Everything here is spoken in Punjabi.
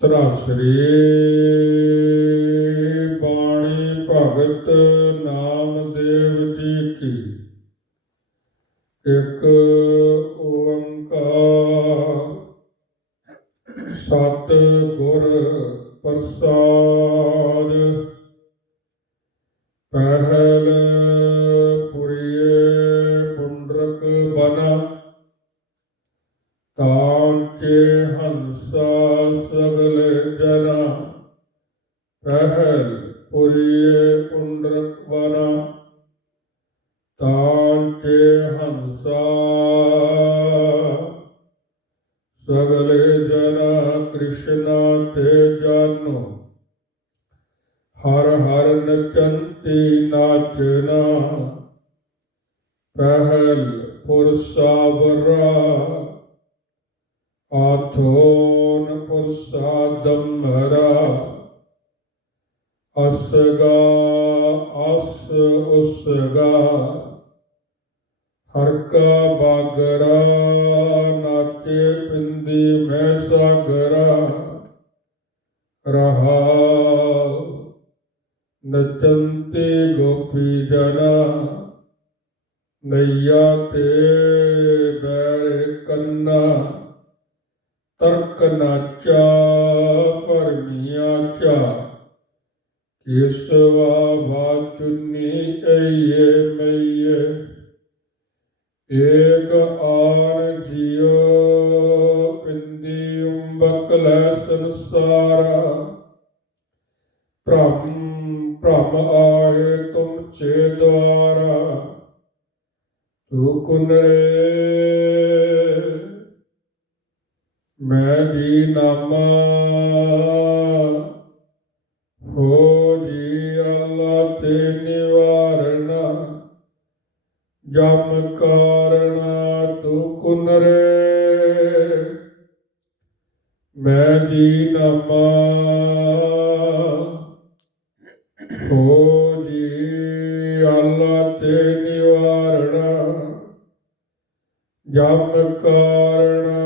ਤਰਾਸਰੀ ਬਾਣੀ ਭਗਤ ਨਾਮਦੇਵ ਜੀ ਕੀ ਇੱਕ ਓੰਕਾਰ, ਸਤ ਗੁਰ ਪ੍ਰਸਾਦ, ਪਹਿਲ ਪੁਰੀਏ ਪੁੰਡਰਕ ਬਨਾ। ਹੰਸਾ ਸਗਲ ਜਨਾ ਪਹਿਲ ਪੁਰੀਏ ਪੁੰਡਰਕ ਬਨਾ ਤਾਂਚੇ ਹੰਸਾ। ਸਗਲੇ ਜਨਾ ਕ੍ਰਿਸ਼ਨਾ ਤੇ ਜਾਨੋ, ਹਰ ਹਰ ਨਚੰਤੀ ਨਾਚਨਾ। ਪਹਿਲ ਪੁਰਸਾਵਰਾ ਆਥੋ ਪੁਰਸਾਦਮਰਾ ਅਸਗਾ ਅਸ ਉਸਗਾ ਹਰਕਾ ਬਾਗਰਾ ਨਾਚੇ ਪਿੰਦੀ ਮੈਂ ਸਾਗਰਾ ਰਹਾ ਨਚੰਤੇ ਗੋਪੀ ਜਨਾ ਨਈਆ ਤੇ ਬੈਰ ਕੰਨਾ ਤਰਕ ਨਾਚਾ ਪਰਮੀਆਂ ਚਾ ਕੇਸਵਾ ਵਾਚੁਨੀ ਏਏ ਮਈਏ ਏਕ ਆਨ ਜਿਉ ਪਿੰਦੀ ਉੰਬਕ ਲੈ ਸੰਸਾਰਾ। ਭ੍ਰਮ ਭ੍ਰਮ ਆਏ ਤੁਮ ਚੇ ਦੁਆਰਾ। ਤੂ ਕੁਨਰੇ ਮੈਂ ਜੀ ਨਾਮਾ ਹੋ ਜੀ ਅੱਲਾ ਤੇ ਨਿਵਾਰਨਾ, ਜਮ ਕਾਰਣਾ ਤੂ ਕੁਨਰੇ। ਮੈਂ ਜੀ ਨਾਮਾ ਹੋ ਜੀ ਅੱਲਾ ਤੇ ਨਿਵਾਰਣਾ ਜਮ ਕਾਰਣਾ